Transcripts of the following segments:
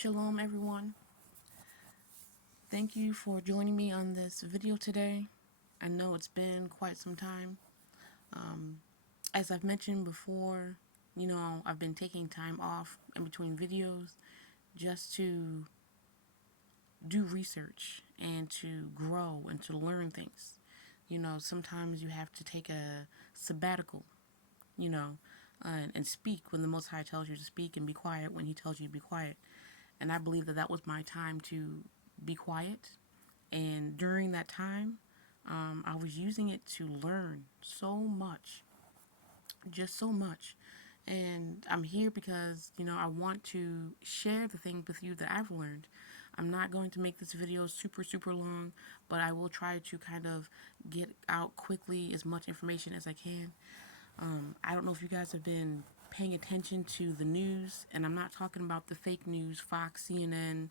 Shalom everyone. Thank you for joining me on this video today. I know it's been quite some time. As I've mentioned before, I've been taking time off in between videos just to do research and to grow and to learn things. Sometimes you have to take a sabbatical, and speak when the Most High tells you to speak and be quiet when He tells you to be quiet. And I believe that that was my time to be quiet. And during that time, I was using it to learn so much, just so much. And I'm here because, I want to share the things with you that I've learned. I'm not going to make this video super, super long, but I will try to kind of get out quickly as much information as I can. I don't know if you guys have been paying attention to the news, and I'm not talking about the fake news, Fox, CNN,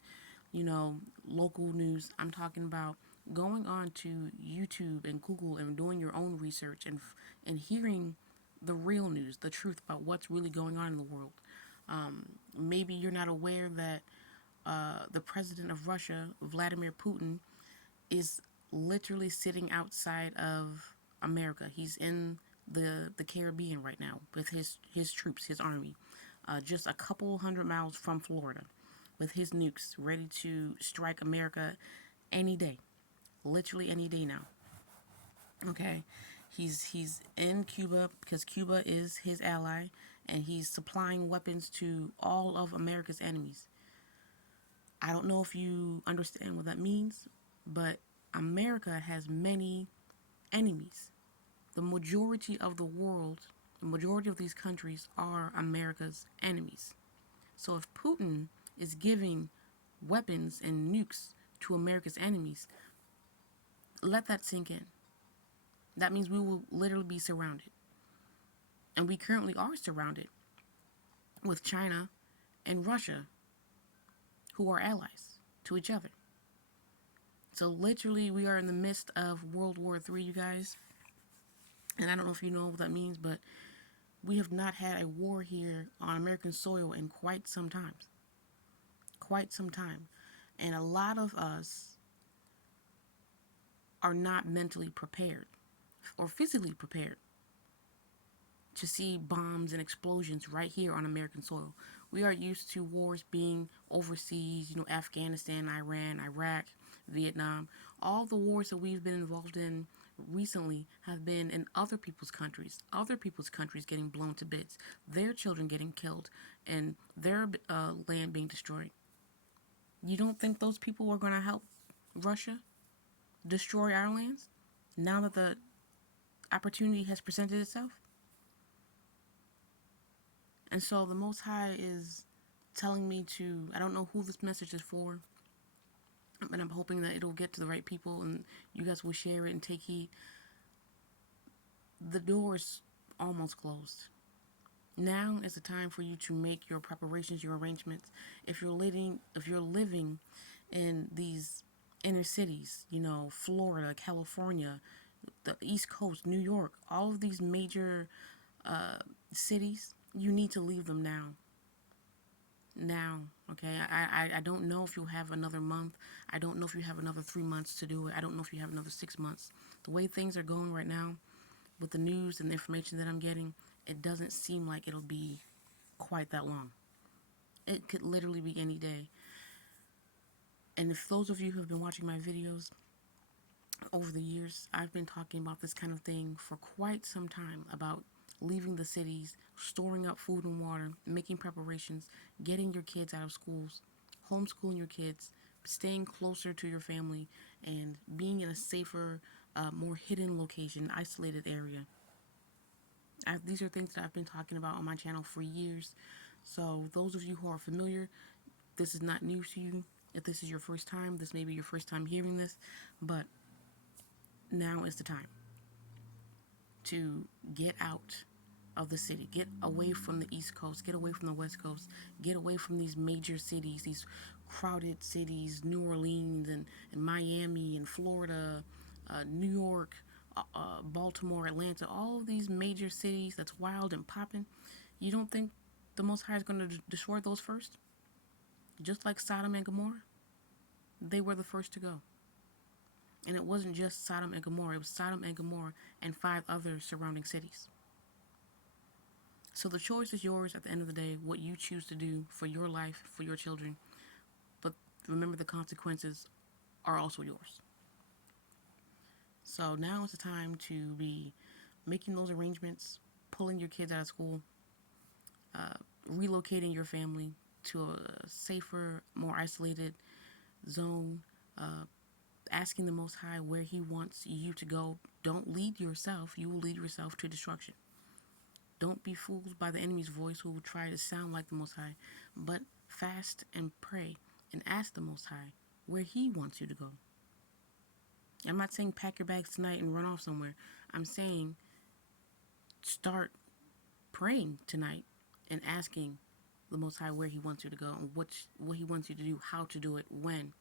local news. I'm talking about going on to YouTube and Google and doing your own research and hearing the real news, the truth about what's really going on in the world. Maybe you're not aware that the president of Russia, Vladimir Putin, is literally sitting outside of America. He's in the Caribbean right now with his troops, his army, just a couple hundred miles from Florida, with his nukes ready to strike America any day, literally any day now. Okay, he's in Cuba because Cuba is his ally, and he's supplying weapons to all of America's enemies. I don't know if you understand what that means, but America has many enemies. The majority of the world, the majority of these countries are America's enemies. So if Putin is giving weapons and nukes to America's enemies, let that sink in. That means we will literally be surrounded. And we currently are surrounded with China and Russia, who are allies to each other. So literally we are in the midst of World War III, you guys. And I don't know if you know what that means, but we have not had a war here on American soil in quite some time. Quite some time. And a lot of us are not mentally prepared or physically prepared to see bombs and explosions right here on American soil. We are used to wars being overseas, Afghanistan, Iran, Iraq, Vietnam. All the wars that we've been involved in recently have been in other people's countries getting blown to bits, their children getting killed, and their land being destroyed. You don't think those people are going to help Russia destroy our lands now that the opportunity has presented itself? And so the Most High is telling me to, I don't know who this message is for, and I'm hoping that it'll get to the right people and you guys will share it and take heed. The door is almost closed. Now is the time for you to make your preparations, your arrangements. If you're living in these inner cities, Florida, California, the East Coast, New York, all of these major cities, you need to leave them now. Now, okay? I don't know if you'll have another month. I don't know if you have another 3 months to do it. I don't know if you have another 6 months. The way things are going right now with the news and the information that I'm getting, it doesn't seem like it'll be quite that long. It could literally be any day. And if those of you who have been watching my videos over the years, I've been talking about this kind of thing for quite some time, about leaving the cities, storing up food and water, making preparations, getting your kids out of schools, homeschooling your kids, staying closer to your family, and being in a safer, more hidden location, isolated area. These are things that I've been talking about on my channel for years. So those of you who are familiar, this is not news to you. If this is your first time, this may be your first time hearing this, but now is the time to get out of the city, get away from the East Coast, get away from the West Coast, get away from these major cities, these crowded cities, New Orleans and Miami and Florida, New York, Baltimore, Atlanta, all of these major cities that's wild and popping. You don't think the Most High is going to destroy those first? Just like Sodom and Gomorrah, they were the first to go. And it wasn't just Sodom and Gomorrah, it was Sodom and Gomorrah and 5 other surrounding cities. So the choice is yours at the end of the day, what you choose to do for your life, for your children. But remember, the consequences are also yours. So now is the time to be making those arrangements, pulling your kids out of school, relocating your family to a safer, more isolated zone, asking the Most High where He wants you to go. Don't lead yourself, you will lead yourself to destruction. Don't be fooled by the enemy's voice who will try to sound like the Most High, but fast and pray and ask the Most High where He wants you to go. I'm not saying pack your bags tonight and run off somewhere. I'm saying start praying tonight and asking the Most High where He wants you to go and what He wants you to do, how to do it, when,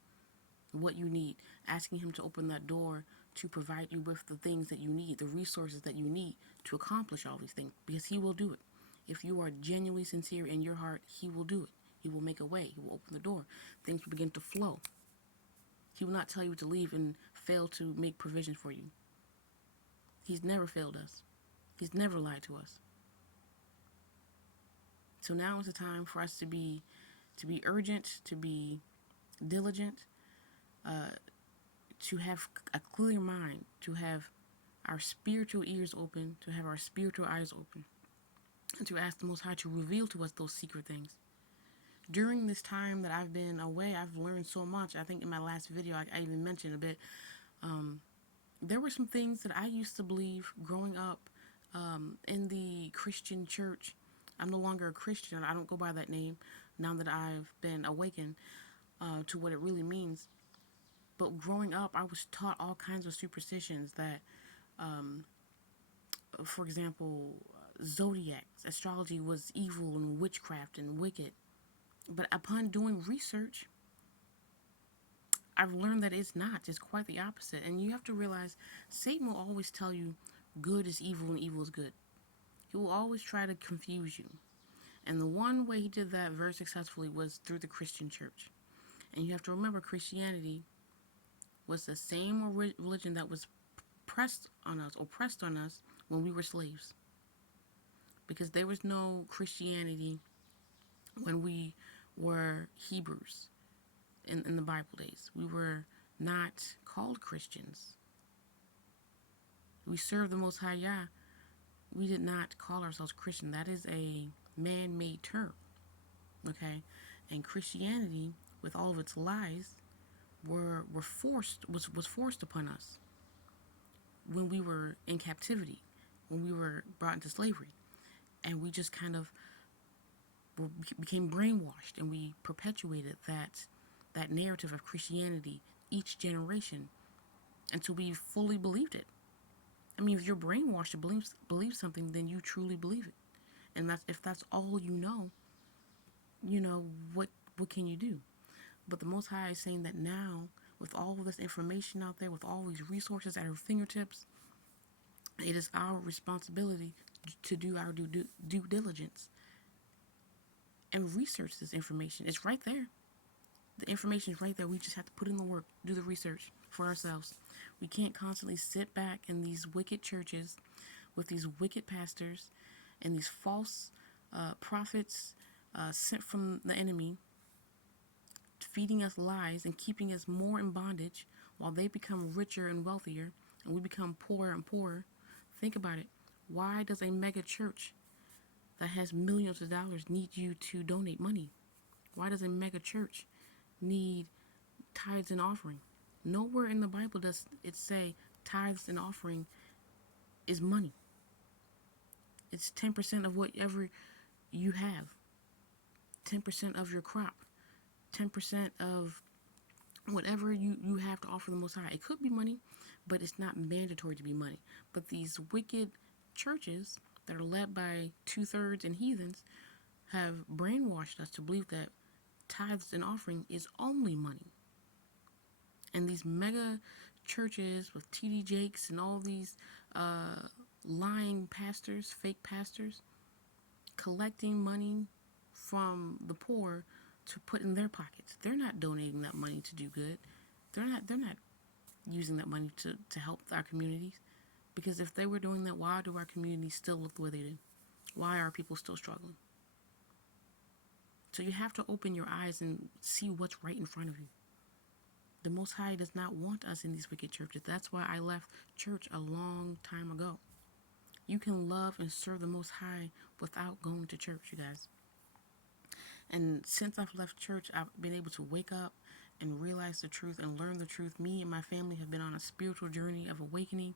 what you need. Asking Him to open that door to provide you with the things that you need, the resources that you need to accomplish all these things, because He will do it. If you are genuinely sincere in your heart, He will do it. He will make a way. He will open the door. Things will begin to flow. He will not tell you to leave and fail to make provision for you. He's never failed us. He's never lied to us. So now is the time for us to be urgent, to be diligent, to have a clear mind, to have our spiritual ears open, to have our spiritual eyes open, and to ask the Most High to reveal to us those secret things. During this time that I've been away, I've learned so much. I think in my last video, I even mentioned a bit. There were some things that I used to believe growing up in the Christian church. I'm no longer a Christian. I don't go by that name now that I've been awakened to what it really means. But growing up, I was taught all kinds of superstitions that, for example, Zodiac, astrology was evil and witchcraft and wicked. But upon doing research, I've learned that it's not. It's quite the opposite. And you have to realize Satan will always tell you good is evil and evil is good. He will always try to confuse you. And the one way he did that very successfully was through the Christian church. And you have to remember, Christianity was the same religion that was oppressed on us when we were slaves. Because there was no Christianity when we were Hebrews in the Bible days. We were not called Christians. We served the Most High Yah. We did not call ourselves Christian. That is a man-made term, okay? And Christianity, with all of its lies, was forced upon us when we were in captivity, when we were brought into slavery, and we just kind of became brainwashed, and we perpetuated that narrative of Christianity each generation until we fully believed it. I mean, if you're brainwashed to believe something, then you truly believe it. And if that's all you know, what can you do? But the Most High is saying that now, with all of this information out there, with all these resources at our fingertips, it is our responsibility to do our due diligence and research this information. It's right there. The information is right there. We just have to put in the work, do the research for ourselves. We can't constantly sit back in these wicked churches with these wicked pastors and these false prophets sent from the enemy, feeding us lies and keeping us more in bondage while they become richer and wealthier and we become poorer and poorer. Think about it. Why does a mega church that has millions of dollars need you to donate money? Why does a mega church need tithes and offering? Nowhere in the Bible does it say tithes and offering is money. It's 10% of whatever you have, 10% of your crop, 10% of whatever you have to offer the Most High. It could be money, but it's not mandatory to be money. But these wicked churches that are led by 2/3 and heathens have brainwashed us to believe that tithes and offering is only money. And these mega churches with TD Jakes and all these lying pastors, fake pastors, collecting money from the poor to put in their pockets. They're not donating that money to do good. They're not using that money to help our communities. Because if they were doing that, why do our communities still look the way they do? Why are people still struggling? So you have to open your eyes and see what's right in front of you. The Most High does not want us in these wicked churches. That's why I left church a long time ago. You can love and serve the Most High without going to church, you guys. And since I've left church, I've been able to wake up and realize the truth and learn the truth. Me and my family have been on a spiritual journey of awakening.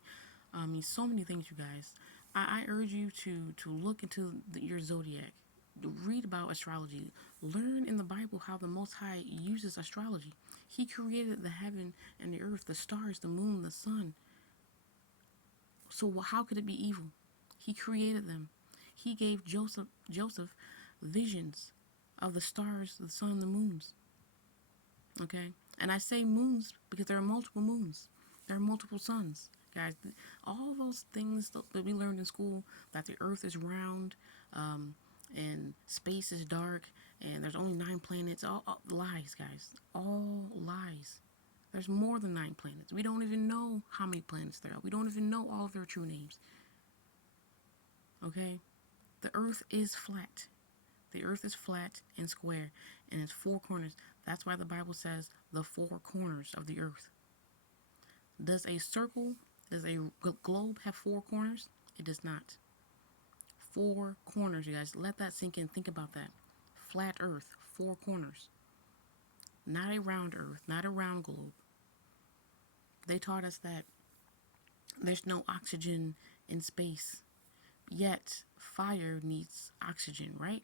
So many things, you guys. I urge you to look into your zodiac. Read about astrology. Learn in the Bible how the Most High uses astrology. He created the heaven and the earth, the stars, the moon, the sun. So how could it be evil? He created them. He gave Joseph visions of the stars, the sun, the moons. Okay? And I say moons because there are multiple moons. There are multiple suns. Guys, all those things that we learned in school, that the earth is round, and space is dark, and there's only 9 planets, all lies, guys. All lies. There's more than 9 planets. We don't even know how many planets there are. We don't even know all of their true names. Okay? The earth is flat. The earth is flat and square, and it's 4 corners. That's why the Bible says the 4 corners of the earth. Does a globe have 4 corners? It does not. 4 corners, you guys. Let that sink in. Think about that. Flat earth, 4 corners. Not a round earth, not a round globe. They taught us that there's no oxygen in space. Yet, fire needs oxygen, right?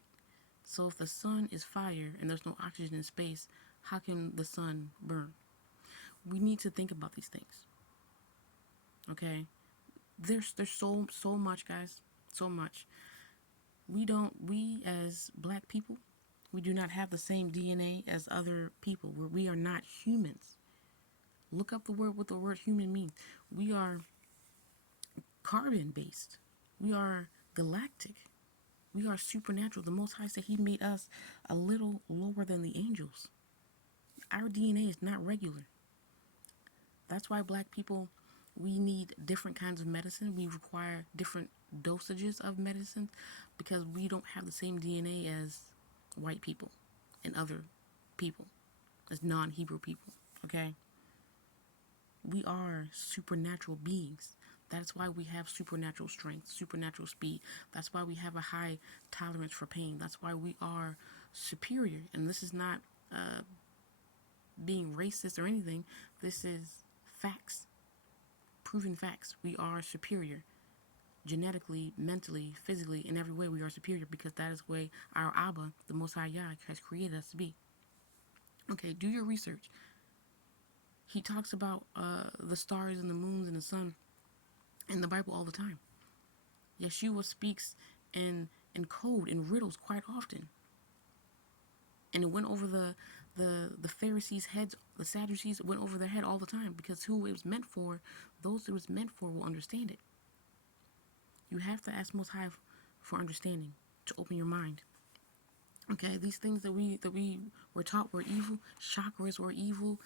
So if the sun is fire and there's no oxygen in space, how can the sun burn? We need to think about these things. Okay? There's so much, guys. So much. We as black people, we do not have the same DNA as other people. We are not humans. Look up what the word human means. We are carbon based. We are galactic. We are supernatural. The Most High said He made us a little lower than the angels. Our DNA is not regular. That's why black people, we need different kinds of medicine. We require different dosages of medicine because we don't have the same DNA as white people and other people, as non-Hebrew people, okay? We are supernatural beings. That's why we have supernatural strength, supernatural speed. That's why we have a high tolerance for pain. That's why we are superior. And this is not being racist or anything. This is facts, proven facts. We are superior. Genetically, mentally, physically, in every way we are superior because that is the way our Abba, the Most High Yah, has created us to be. Okay, do your research. He talks about the stars and the moons and the sun in the Bible all the time. Yeshua speaks in code, in riddles quite often. And it went over the Pharisees' heads, the Sadducees went over their head all the time because who it was meant for, those it was meant for will understand it. You have to ask Most High for understanding, to open your mind. Okay, these things that we were taught were evil, chakras were evil,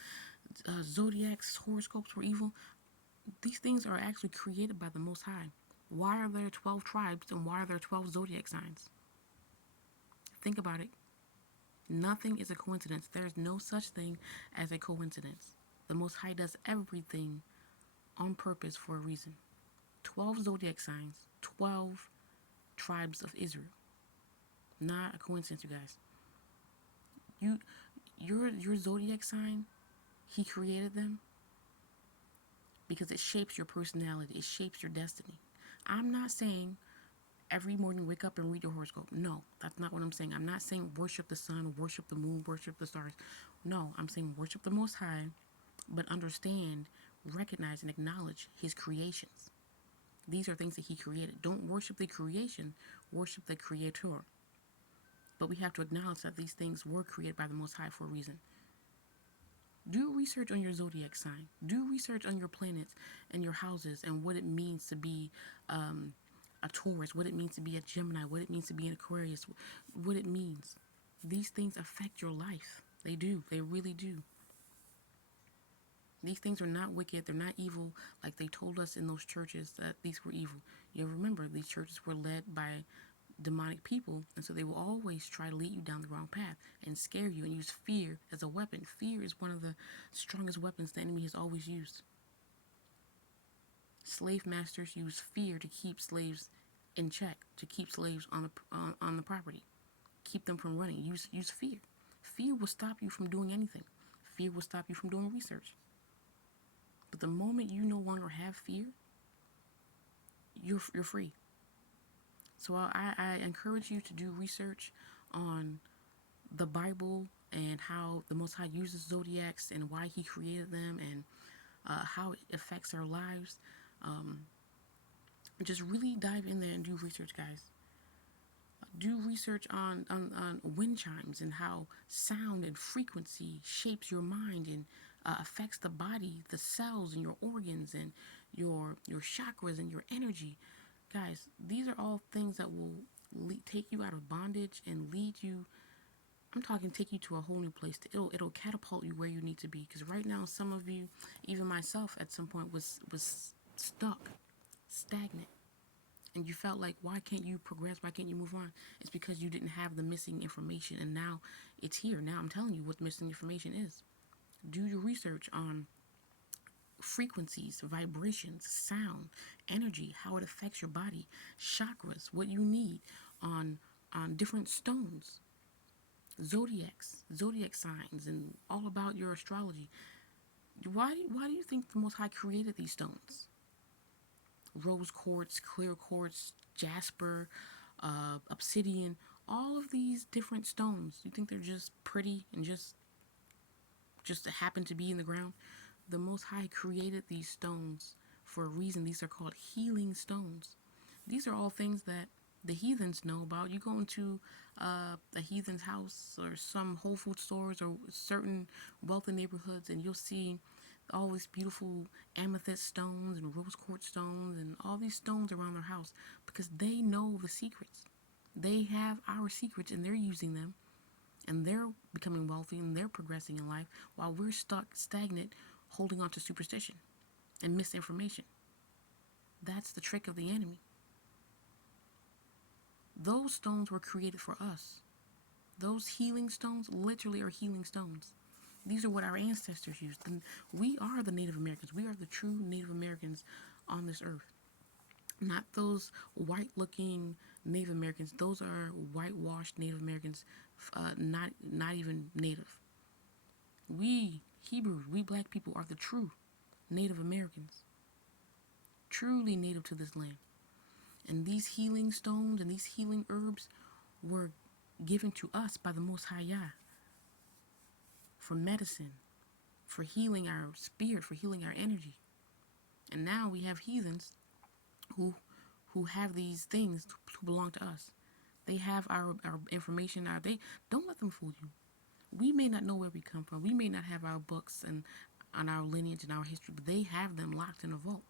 zodiacs, horoscopes were evil. These things are actually created by the Most High. Why are there 12 tribes and why are there 12 zodiac signs? Think about it. Nothing is a coincidence. There is no such thing as a coincidence. The Most High does everything on purpose for a reason. 12 zodiac signs, 12 tribes of Israel. Not a coincidence, you guys. Your zodiac sign, He created them because it shapes your personality. It shapes your destiny. I'm not saying every morning wake up and read your horoscope. No, that's not what I'm saying. I'm not saying worship the sun, worship the moon, worship the stars. No, I'm saying worship the Most High, but understand, recognize, and acknowledge His creations. These are things that He created. Don't worship the creation, worship the Creator. But we have to acknowledge that these things were created by the Most High for a reason. Do research on your zodiac sign. Do research on your planets and your houses and what it means to be a Taurus, what it means to be a Gemini, what it means to be an Aquarius, what it means. These things affect your life. They do. They really do. These things are not wicked. They're not evil like they told us in those churches that these were evil. You remember, these churches were led by demonic people, and so they will always try to lead you down the wrong path and scare you and use fear as a weapon. Fear is one of the strongest weapons the enemy has always used. Slave masters use fear to keep slaves in check, to keep slaves on the property, keep them from running. Use fear. Fear will stop you from doing anything. Fear will stop you from doing research. But the moment you no longer have fear, you're free. So I encourage you to do research on the Bible and how the Most High uses zodiacs and why He created them and how it affects our lives. Just really dive in there and do research, guys. Do research on wind chimes and how sound and frequency shapes your mind and affects the body, the cells and your organs and your chakras and your energy. Guys, these are all things that will take you out of bondage and lead you. I'm talking take you to a whole new place. It'll catapult you where you need to be. Because right now, some of you, even myself, at some point was stuck, stagnant, and you felt like, why can't you progress? Why can't you move on? It's because you didn't have the missing information, and now it's here. Now I'm telling you what missing information is. Do your research on frequencies, vibrations, sound, energy, how it affects your body, chakras, what you need on different stones, zodiacs, zodiac signs, and all about your astrology. Why do you think the Most High created these stones? Rose quartz, clear quartz, jasper, obsidian, all of these different stones. You think they're just pretty and just happen to be in the ground? The Most High created these stones for a reason. These are called healing stones. These are all things that the heathens know about. You go into a heathen's house or some Whole Food stores or certain wealthy neighborhoods, and you'll see all these beautiful amethyst stones and rose quartz stones and all these stones around their house because they know the secrets. They have our secrets and they're using them, and they're becoming wealthy and they're progressing in life while we're stuck stagnant holding on to superstition and misinformation. That's the trick of the enemy. Those stones were created for us. Those healing stones literally are healing stones. These are what our ancestors used. And we are the Native Americans. We are the true Native Americans on this earth. Not those white-looking Native Americans. Those are whitewashed Native Americans, not even Native. We Hebrews, we black people are the true Native Americans, truly native to this land. And these healing stones and these healing herbs were given to us by the Most High Yah for medicine, for healing our spirit, for healing our energy. And now we have heathens who have these things who belong to us. They have our information. They don't let them fool you. We may not know where we come from. We may not have our books and on our lineage and our history, but they have them locked in a vault.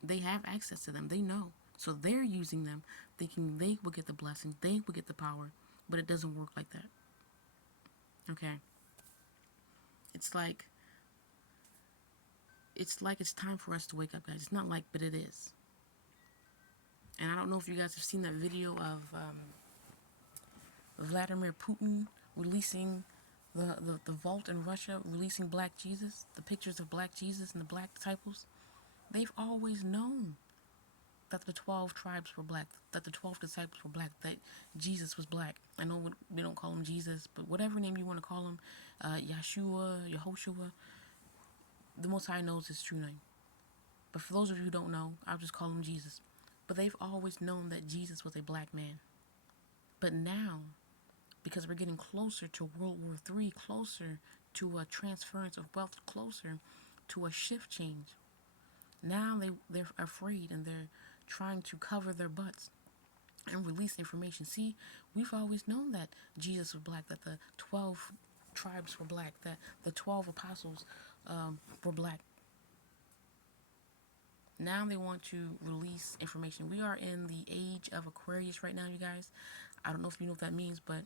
They have access to them. They know. So they're using them, thinking they will get the blessing, they will get the power, but it doesn't work like that. Okay? It's like it's time for us to wake up, guys. It's not like, but it is. And I don't know if you guys have seen that video of Vladimir Putin releasing the vault in Russia, releasing Black Jesus, the pictures of Black Jesus and the Black disciples. They've always known that the 12 tribes were black, that the 12 disciples were black, that Jesus was black. I know we don't call him Jesus, but whatever name you want to call him, Yeshua, Yehoshua, the Most High knows his true name. But for those of you who don't know, I'll just call him Jesus. But they've always known that Jesus was a black man. But now, because we're getting closer to World War III, closer to a transference of wealth, closer to a shift change, now they're afraid and they're trying to cover their butts and release information. See, we've always known that Jesus was black, that the 12 tribes were black, that the 12 apostles were black. Now they want to release information. We are in the age of Aquarius right now, you guys. I don't know if you know what that means, but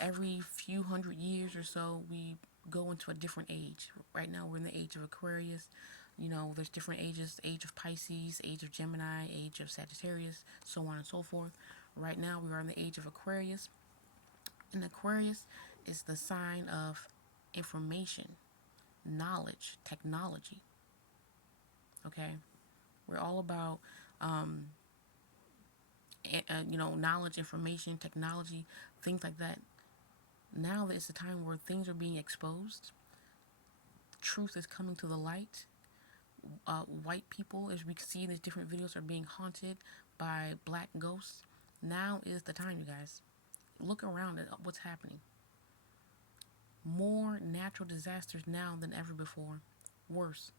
Every few hundred years or so, we go into a different age. Right now, we're in the age of Aquarius. You know, there's different ages: age of Pisces, age of Gemini, age of Sagittarius, so on and so forth. Right now, we are in the age of Aquarius. And Aquarius is the sign of information, knowledge, technology. Okay, we're all about knowledge, information, technology, things like that. Now that it's a time where things are being exposed, truth is coming to the light. White people, as we see in these different videos, are being haunted by black ghosts. Now is the time, you guys. Look around at what's happening. More natural disasters now than ever before. Worse.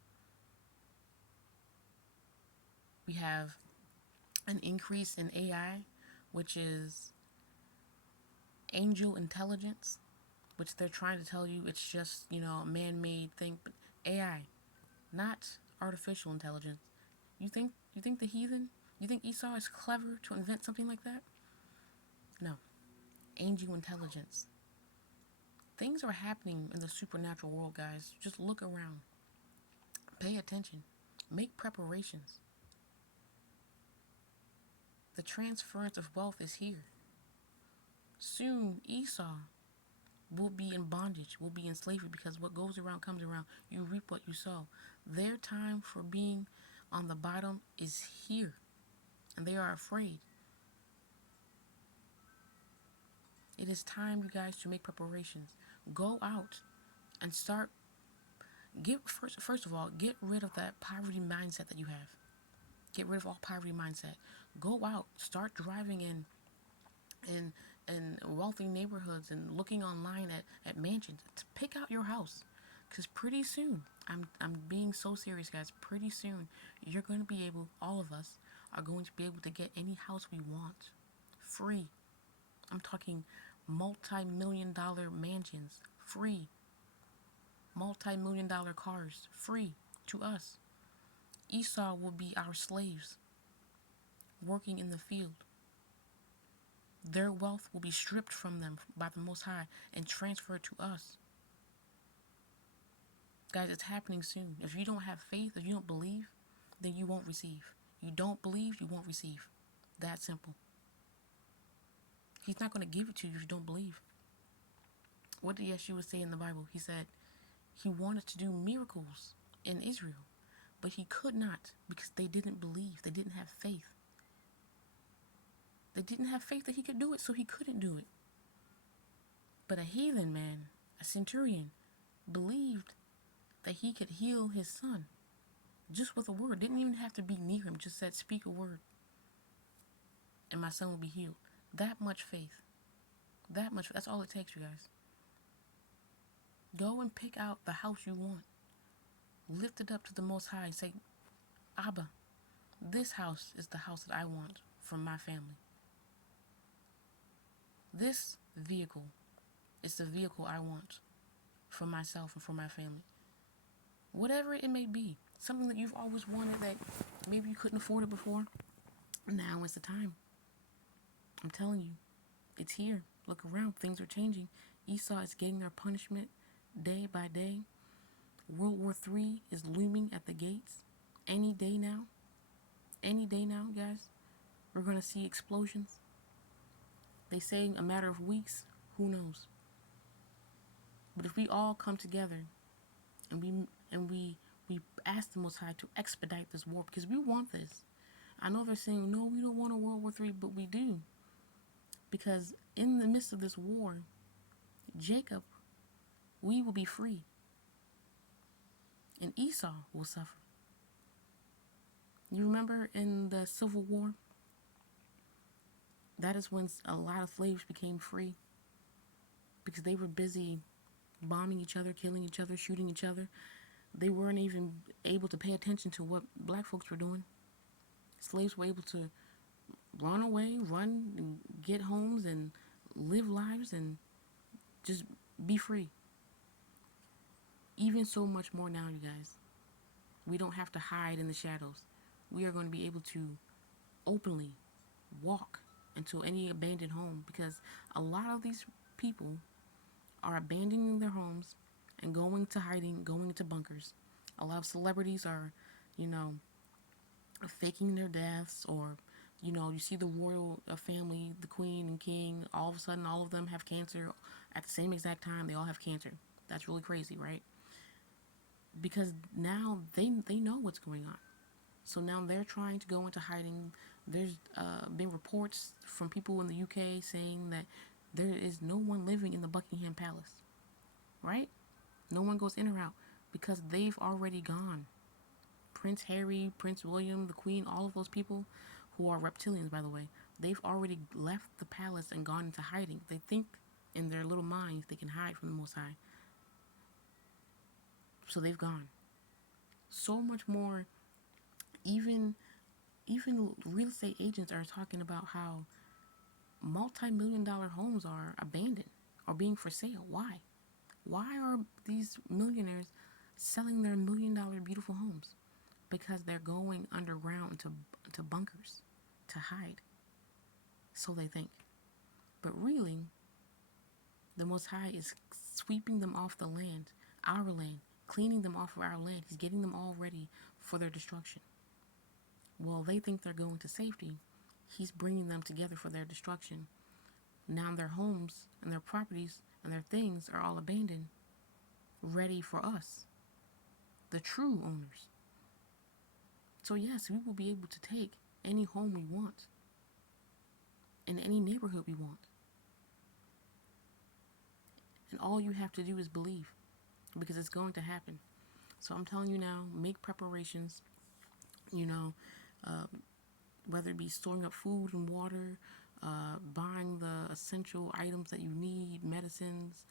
We have an increase in AI, which is angel intelligence, which they're trying to tell you it's just, a man-made thing, but AI, not artificial intelligence. You think the heathen, you think Esau is clever to invent something like that? No. Angel intelligence. Things are happening in the supernatural world, guys. Just look around. Pay attention. Make preparations. The transference of wealth is here. Soon, Esau will be in bondage, will be in slavery, because what goes around comes around. You reap what you sow. Their time for being on the bottom is here, and they are afraid. It is time, you guys, to make preparations. Go out and start. First of all, get rid of that poverty mindset that you have. Get rid of all poverty mindset. Go out, start driving in wealthy neighborhoods and looking online at mansions. To pick out your house, because pretty soon, I'm being so serious, guys. Pretty soon, you're going to be able. All of us are going to be able to get any house we want, free. I'm talking multi-million-dollar mansions, free. Multi-million-dollar cars, free to us. Esau will be our slaves, working in the field. Their wealth will be stripped from them by the Most High and transferred to us. Guys, it's happening soon. If you don't have faith, if you don't believe, then you won't receive. You don't believe, you won't receive. That simple. He's not going to give it to you if you don't believe. What did Yeshua say in the Bible? He said he wanted to do miracles in Israel, but he could not because they didn't believe. They didn't have faith. They didn't have faith that he could do it, so he couldn't do it. But a heathen man, a centurion, believed that he could heal his son just with a word. Didn't even have to be near him. Just said, speak a word, and my son will be healed. That much faith. That's all it takes, you guys. Go and pick out the house you want. Lift it up to the Most High. Say, Abba, this house is the house that I want for my family. This vehicle is the vehicle I want for myself and for my family. Whatever it may be, something that you've always wanted that maybe you couldn't afford it before, now is the time. I'm telling you, it's here. Look around, things are changing. Esau is getting their punishment day by day. World War III is looming at the gates. Any day now, guys, we're going to see explosions. They say a matter of weeks, who knows? But if we all come together and we ask the Most High to expedite this war, because we want this. I know they're saying, no, we don't want a World War III, but we do. Because in the midst of this war, Jacob, we will be free. And Esau will suffer. You remember in the Civil War? That is when a lot of slaves became free. Because they were busy bombing each other, killing each other, shooting each other. They weren't even able to pay attention to what black folks were doing. Slaves were able to run away, and get homes and live lives and just be free. Even so much more now, you guys. We don't have to hide in the shadows. We are going to be able to openly walk into any abandoned home, because a lot of these people are abandoning their homes and going to hiding, going into bunkers. A lot of celebrities are, you know, faking their deaths, or, you know, you see the royal family, the queen and king, all of a sudden all of them have cancer at the same exact time. They all have cancer. That's really crazy, right? Because now they know what's going on. So now they're trying to go into hiding. There's been reports from people in the UK saying that there is no one living in the Buckingham Palace, right? No one goes in or out because they've already gone. Prince Harry, Prince William, the Queen, all of those people who are reptilians, by the way, they've already left the palace and gone into hiding. They think in their little minds they can hide from the Most High. So they've gone. So much more. Even real estate agents are talking about how multi-million-dollar homes are abandoned or being for sale. Why? Why are these millionaires selling their million-dollar beautiful homes? Because they're going underground to bunkers to hide. So they think. But really, the Most High is sweeping them off the land, our land, cleaning them off of our land. He's getting them all ready for their destruction. Well, they think they're going to safety. He's bringing them together for their destruction. Now their homes and their properties and their things are all abandoned, ready for us, the true owners. So yes, we will be able to take any home we want in any neighborhood we want. And all you have to do is believe, because it's going to happen. So I'm telling you now, make preparations, you know, whether it be storing up food and water, buying the essential items that you need, medicines.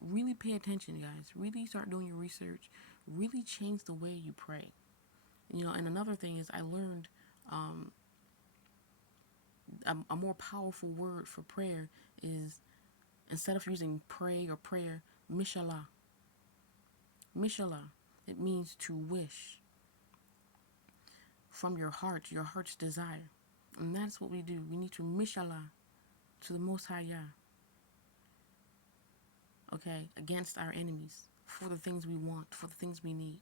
Really pay attention, guys. Really start doing your research. Really change the way you pray. You know, and another thing is I learned a more powerful word for prayer is, instead of using pray or prayer, mishallah. Mishallah. It means to wish from your heart's desire. And that's what we do. We need to mishallah to the Most High Yah. Okay, against our enemies, for the things we want, for the things we need.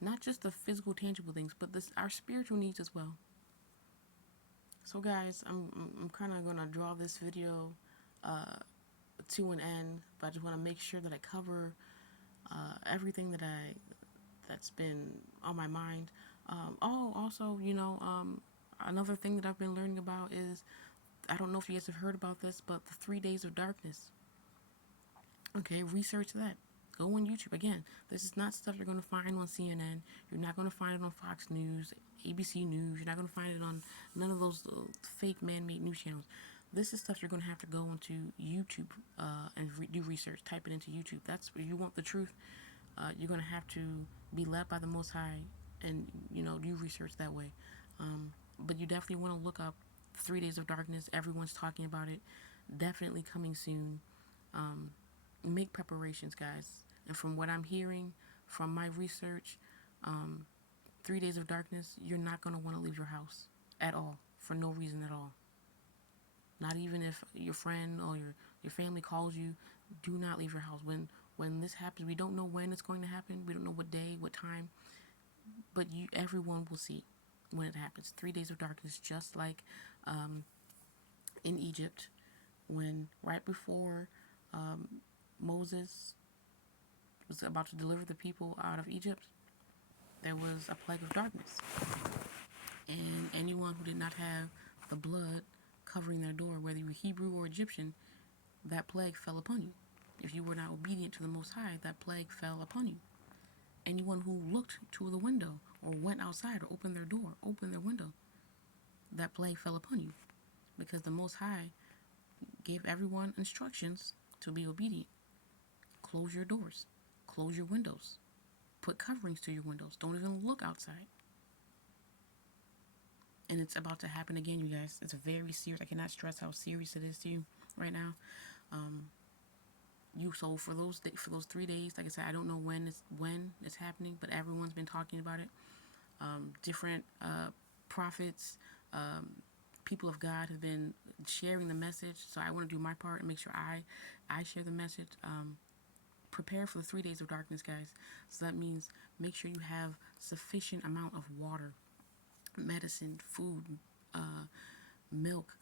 Not just the physical, tangible things, but our spiritual needs as well. So guys, I'm kind of going to draw this video to an end, but I just want to make sure that I cover everything that's been on my mind. Also, you know, another thing that I've been learning about is, I don't know if you guys have heard about this, but the 3 days of darkness. Okay, research that. Go on YouTube. Again, this is not stuff you're going to find on CNN. You're not going to find it on Fox News, ABC News. You're not going to find it on none of those fake man-made news channels. This is stuff you're going to have to go onto YouTube and do research. Type it into YouTube. That's where you want the truth. You're going to have to be led by the Most High and, you know, do research that way. But you definitely want to look up 3 Days of Darkness. Everyone's talking about it. Definitely coming soon. Make preparations, guys. And from what I'm hearing, from my research, 3 Days of Darkness, you're not going to want to leave your house at all, for no reason at all. Not even if your friend or your family calls you. Do not leave your house. When this happens, we don't know when it's going to happen. We don't know what day, what time. But everyone will see when it happens. 3 Days of Darkness, just like in Egypt, when right before Moses was about to deliver the people out of Egypt, there was a plague of darkness. And anyone who did not have the blood covering their door, whether you were Hebrew or Egyptian, that plague fell upon you. If you were not obedient to the Most High, that plague fell upon you. Anyone who looked to the window or went outside or opened their door, opened their window, that plague fell upon you. Because the Most High gave everyone instructions to be obedient. Close your doors. Close your windows. Put coverings to your windows. Don't even look outside. And it's about to happen again, you guys. It's very serious. I cannot stress how serious it is to you right now. So for those 3 days, like I said, I don't know when it's happening, but everyone's been talking about it. Different prophets, people of God have been sharing the message. So I want to do my part and make sure I share the message. Prepare for the 3 days of darkness, guys. So that means make sure you have sufficient amount of water, medicine, food, milk,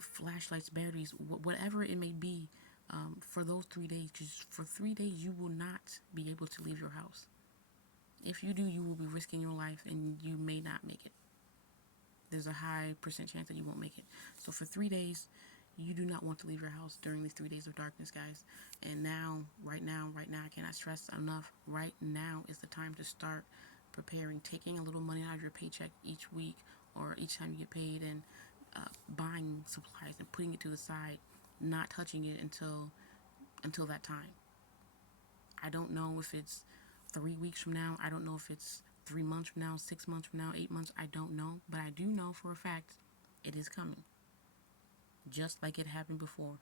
flashlights, batteries, whatever it may be, for those 3 days. Because for 3 days, you will not be able to leave your house. If you do, you will be risking your life and you may not make it. There's a high percent chance that you won't make it. So for 3 days, you do not want to leave your house during these 3 days of darkness, guys. And now, right now, I cannot stress enough, right now is the time to start preparing, taking a little money out of your paycheck each week or each time you get paid, and buying supplies and putting it to the side, not touching it until that time. I don't know if it's 3 weeks from now. I don't know if it's 3 months from now, 6 months from now, 8 months. I don't know. But I do know for a fact it is coming. Just like it happened before.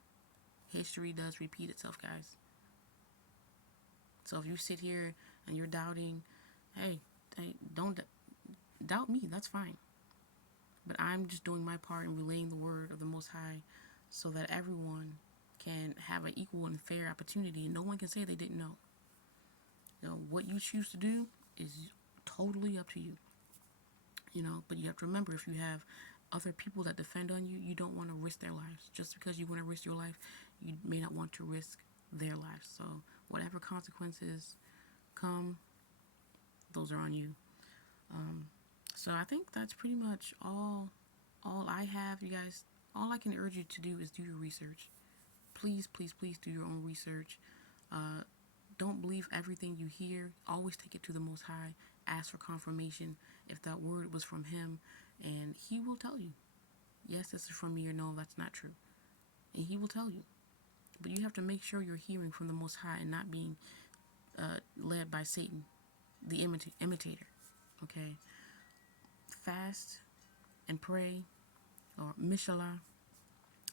History does repeat itself, guys. So if you sit here and you're doubting, hey, don't doubt me. That's fine. But I'm just doing my part in relaying the word of the Most High so that everyone can have an equal and fair opportunity. And no one can say they didn't know. What you choose to do is totally up to you. But you have to remember, if you have other people that depend on you, you don't want to risk their lives. Just because you want to risk your life, you may not want to risk their lives. So whatever consequences come, those are on you. So I think that's pretty much all I have, you guys. All I can urge you to do is do your research. Please, please, please do your own research. Don't believe everything you hear. Always take it to the Most High. Ask for confirmation if that word was from Him, and He will tell you, yes, this is from me, or no, that's not true. And He will tell you. But you have to make sure you're hearing from the Most High and not being led by Satan, the imitator. Okay? Fast and pray, or mishallah.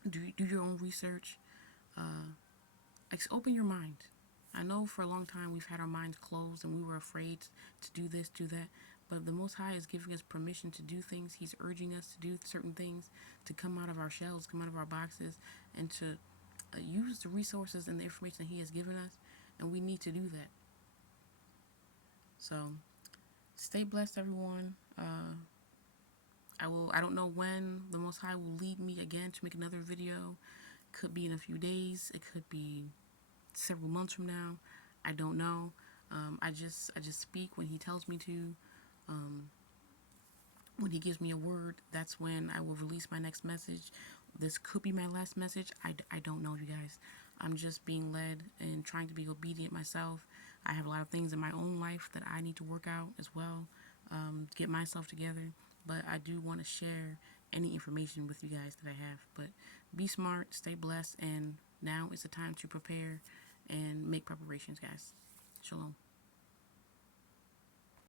Do your own research. Open your mind. I know for a long time we've had our minds closed and we were afraid to do this, do that. But the Most High is giving us permission to do things. He's urging us to do certain things, to come out of our shells, come out of our boxes, and to use the resources and the information that He has given us. And we need to do that. So, stay blessed, everyone. I don't know when the Most High will lead me again to make another video. Could be in a few days. It could be several months from now. I don't know. I just speak when He tells me to. When He gives me a word, that's when I will release my next message. This could be my last message. I don't know, you guys. I'm just being led and trying to be obedient myself. I have a lot of things in my own life that I need to work out as well, get myself together. But I do want to share any information with you guys that I have. But be smart, stay blessed, and now is the time to prepare and make preparations, guys. Shalom.